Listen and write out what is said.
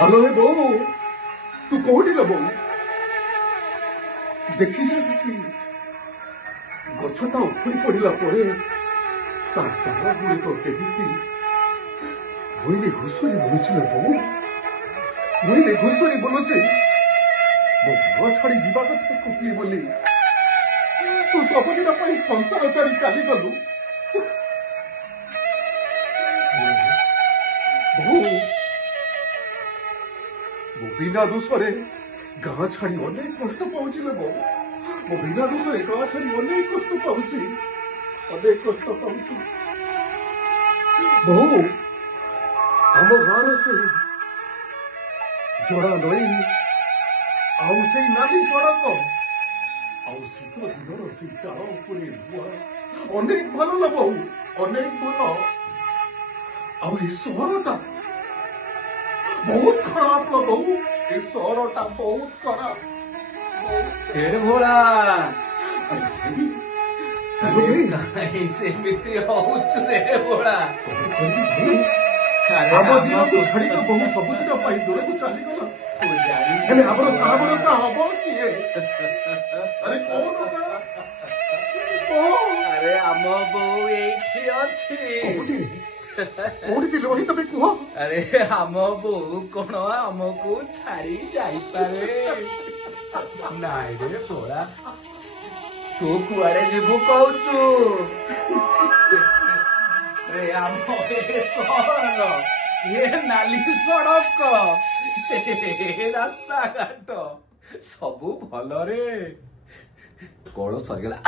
hello हे बो तू कोठी लो बो देखी से गछटा उखड़ी पड़िला परे ता तार गुड़ी तो केहिति भइले घुसुरी बोलुछि लो बो भइले घुसुरी बोलुछि मो घर छाड़ी जीवा कथा कहली बोली तू सबदिन पाई संसार छाड़ी चली गलु बो मो बिना दोषरे गाँ छाड़ी अनेक कष्ट पाऊँ बो मो बिना दोषरे गाँ छाड़ी अनेक कष्ट पाऊँ अनेक कष्ट पाऊँ बो आम गाँव से जोड़ा नई आउ से नाली सड़क आउ शीत दिन से चाल उपरे बुआ अनेक भल ल बो अनेक भल आउ ए सहरटा बहुत खराब लो बहू ये सहरटा बहुत खराब तेरे भोला अरे से मित्र होउछ रे भोला हम जीवन को छाड़ी तो बहु सबुदिन पाई दूर को चली गला हेले हमरो सारा भरोसा हबो किए अरे कौन होगा अरे हम बो एठी अछि कोठी लोही तबे कुह अरे हम बो कोन हमको छाड़ी जाई पारे नाइ रे भोला तू कुआरे जीवु कहूचु रे हम ए सहर ये नाली सड़क रास्ता घाट सबू भल रे कौन सरीगला